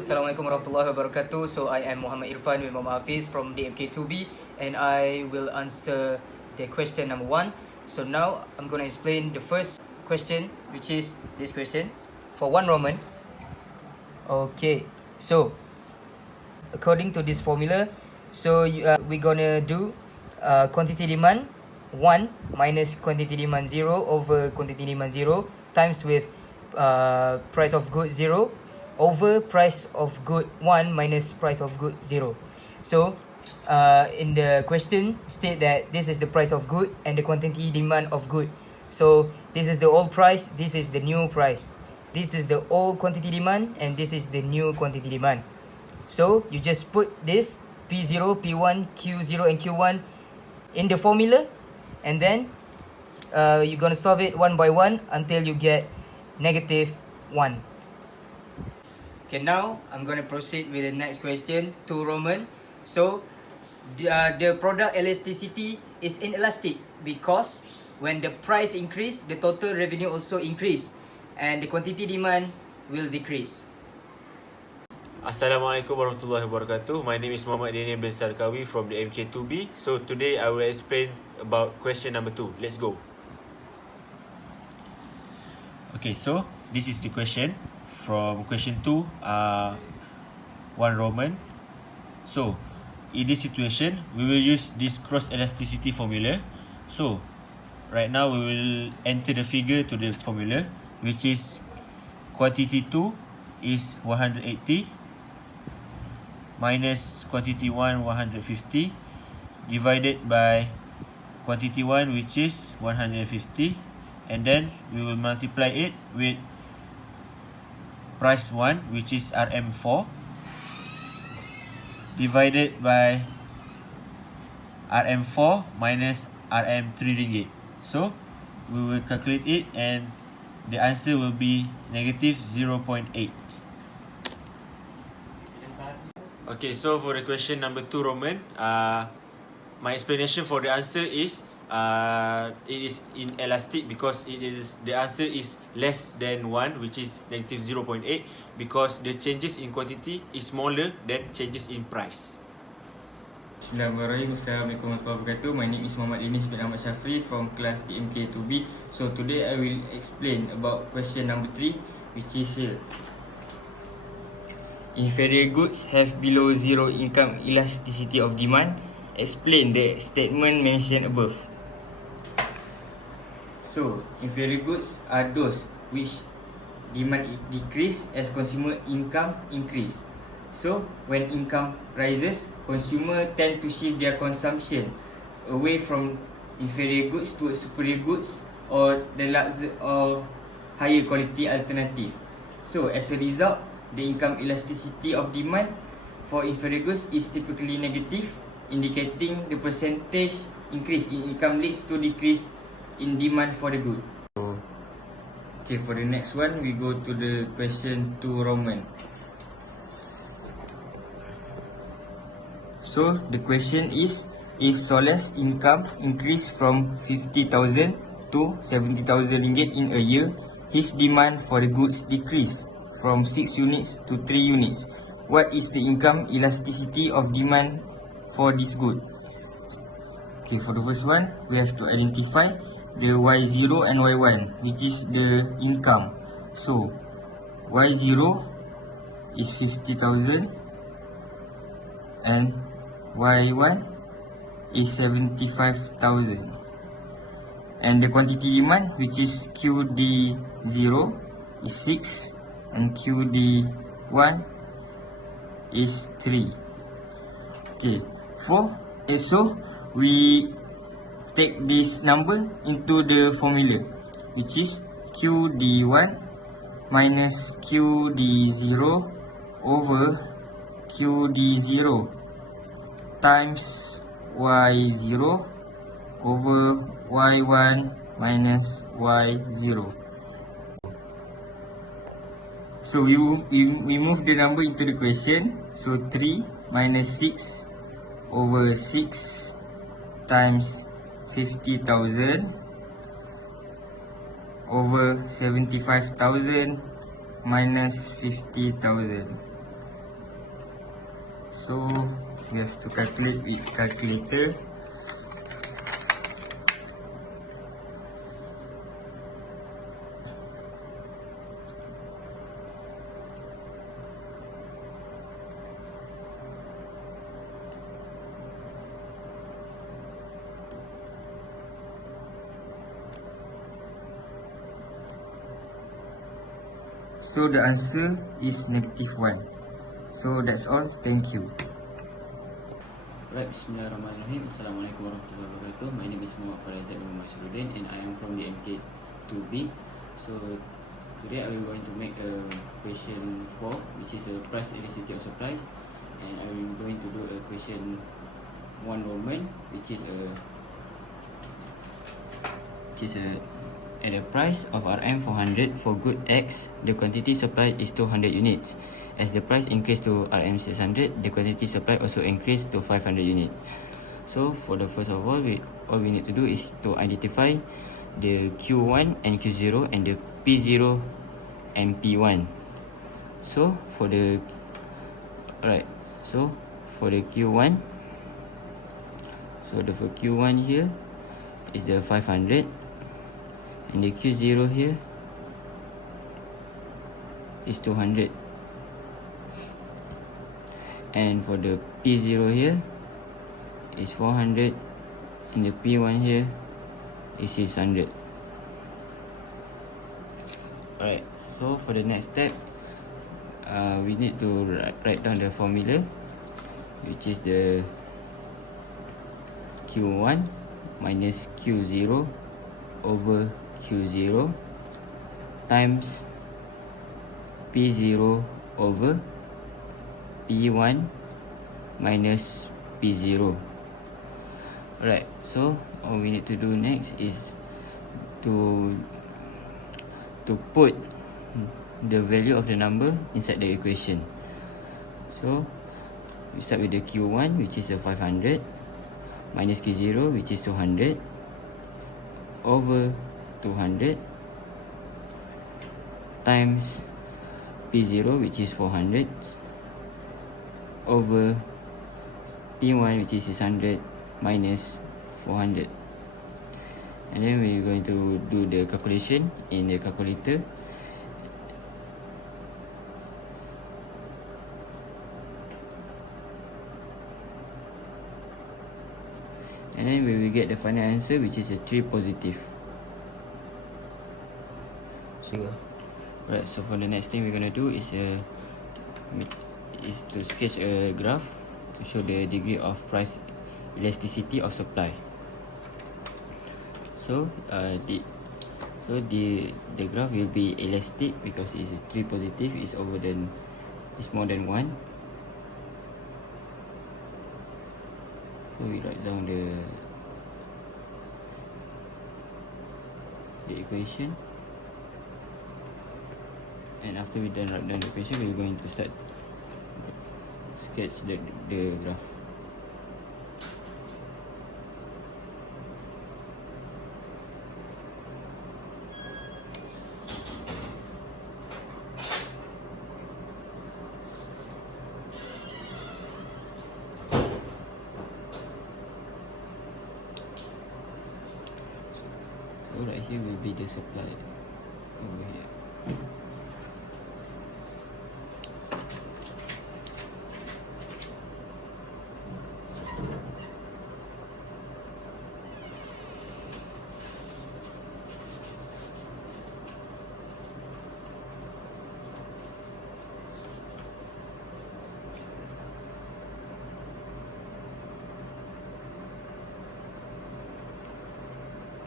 Assalamualaikum warahmatullahi wabarakatuh. So I am Muhammad Irfan with HAFIZ from DMK2B, and I will answer the question number 1. So now I'm going to explain the first question, which is this question for 1 Roman. Okay, so according to this formula, so we're gonna do quantity demand 1 minus quantity demand 0 over quantity demand 0 times with price of good 0 over price of good 1 minus price of good 0. So in the question state that this is the price of good and the quantity demand of good. So this is the old price, this is the new price. This is the old quantity demand and this is the new quantity demand. So you just put this P0, P1, Q0 and Q1 in the formula, and then you're gonna solve it one by one until you get -1. Okay, now I'm gonna proceed with the next question to Roman. So the product elasticity is inelastic because when the price increase, the total revenue also increase and the quantity demand will decrease. Assalamualaikum warahmatullahi wabarakatuh. My name is Muhammad bin SARKAWI from the MK2B. So today I will explain about question number 2. Let's go. Okay, so this is the question from question 2, 1 Roman. So in this situation, we will use this cross elasticity formula. So right now we will enter the figure to the formula, which is quantity 2 is 180 minus quantity 1 150 divided by quantity 1, which is 150, and then we will multiply it with price 1, which is RM4, divided by RM4 minus RM3 ringgit. So we will calculate it and the answer will be -0.8. Okay, so for the question number 2 Roman, my explanation for the answer is it is inelastic because the answer is less than 1, which is -0.8, because the changes in quantity is smaller than changes in price. Bismillahirrahmanirrahim. Assalamualaikum warahmatullahi wabarakatuh. My name is DANISH bin SHAFRI from class DMK2B. So today I will explain about question number 3, which is here. Inferior goods have below zero income elasticity of demand. Explain the statement mentioned above. So, inferior goods are those which demand decrease as consumer income increase. So, when income rises, consumer tend to shift their consumption away from inferior goods towards superior goods or the or higher quality alternative. So, as a result, the income elasticity of demand for inferior goods is typically negative, indicating the percentage increase in income leads to decrease in demand for the good. Okay, for the next one, we go to the question 2 Roman. So the question is, if Sole's income increased from 50,000 to 70,000 ringgit in a year, his demand for the goods decreased from 6 units to 3 units. What is the income elasticity of demand for this good? Okay, for the first one, we have to identify the Y0 and Y1, which is the income. So Y0 is 50,000 and Y1 is 75,000, and the quantity demand, which is QD0, is 6 and QD1 is 3. Okay, so we take this number into the formula, which is QD1 minus QD0 over QD0 times Y0 over Y1 minus Y0. So we move the number into the equation. So 3 minus 6 over 6 times 50,000 over 75,000 minus 50,000. So we have to calculate with calculator. So the answer is -1. So that's all. Thank you. Right, Bismillahirrahmanirrahim. Assalamualaikum warahmatullahi wabarakatuh. My name is Faris bin SHAHRUDIN and I am from the MK2B. So today I am going to make a question 4, which is a price elasticity of supply, and I am going to do a question 1 Roman, which is at the price of RM 400 for good X, the quantity supplied is 200 units. As the price increased to RM 600, the quantity supplied also increased to 500 units. So for the first of all we need to do is to identify the Q1 and Q0 and the P0 and P1. So for the Q1, so the for Q1 here is the 500, and the Q0 here is 200, and for the P0 here is 400, and the P1 here is 600. Alright, so for the next step, we need to write down the formula, which is the Q1 minus Q0 over Q0 times P0 over P1 minus P0. Alright, so all we need to do next is to put the value of the number inside the equation. So we start with the Q1, which is the 500, minus Q0, which is 200, over 200 times P0, which is 400, over P1, which is 600, minus 400. And then we're going to do the calculation in the calculator. And then we will get the final answer, which is a 3 positive. Right, so for the next thing we're gonna do is to sketch a graph to show the degree of price elasticity of supply. So the graph will be elastic because it's 3 positive, is more than 1. So we write down the equation, and after we done write down the equation, we're going to start sketch the graph. So right here will be the supply over here.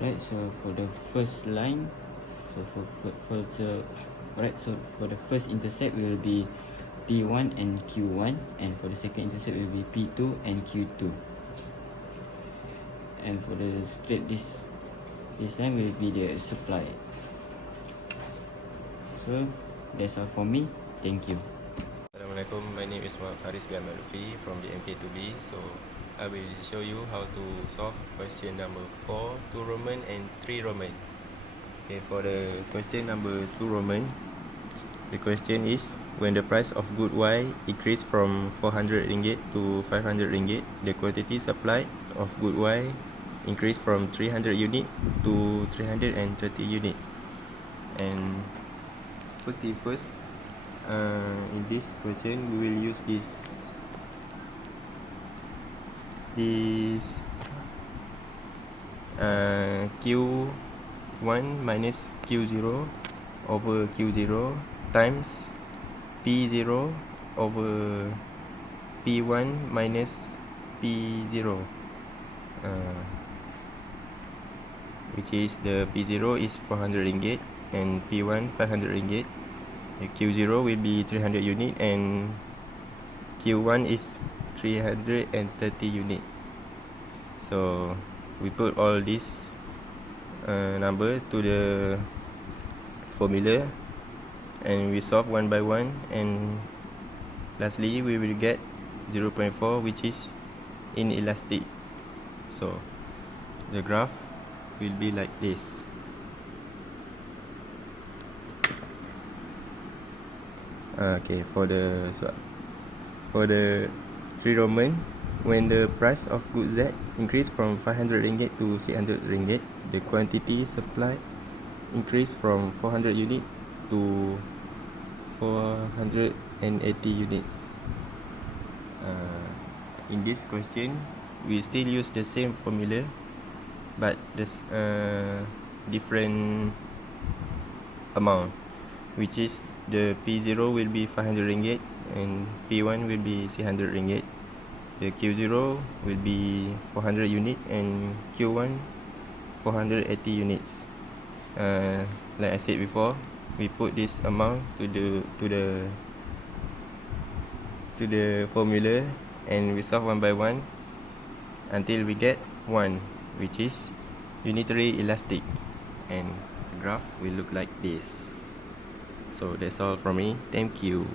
Right, so for the first line, so for the first intercept will be P1 and Q1, and for the second intercept will be P2 and Q2, and for the straight this line will be the supply. So that's all for me. Thank you. Assalamualaikum, my name is Faris bin LOTHFI from the MK2B. So I will show you how to solve question number 4, 2 Roman and 3 Roman. Okay, for the question number 2 Roman, The question is, when the price of good Y increased from 400 ringgit to 500 ringgit, the quantity supplied of good Y increased from 300 unit to 330 unit. And first thing first, in this question we will use this Q1 minus Q0 over Q0 times P0 over P1 minus P0, which is the P0 is 400 ringgit and P1 500 ringgit. The Q0 will be 300 unit and Q1 is 330 unit. So we put all this number to the formula and we solve one by one, and lastly we will get 0.4, which is inelastic. So the graph will be like this. Okay, for the 3 Roman, when the price of goods Z increased from 500 ringgit to 600 ringgit, the quantity supplied increased from 400 unit to 480 units. In this question, we still use the same formula, but there's different amount, which is the P0 will be 500 ringgit and P1 will be 600 ringgit. The Q0 will be 400 unit and Q1 480 units. Like I said before, we put this amount to the formula and we solve one by one until we get 1, which is unitary elastic, and the graph will look like this. So that's all from me. Thank you.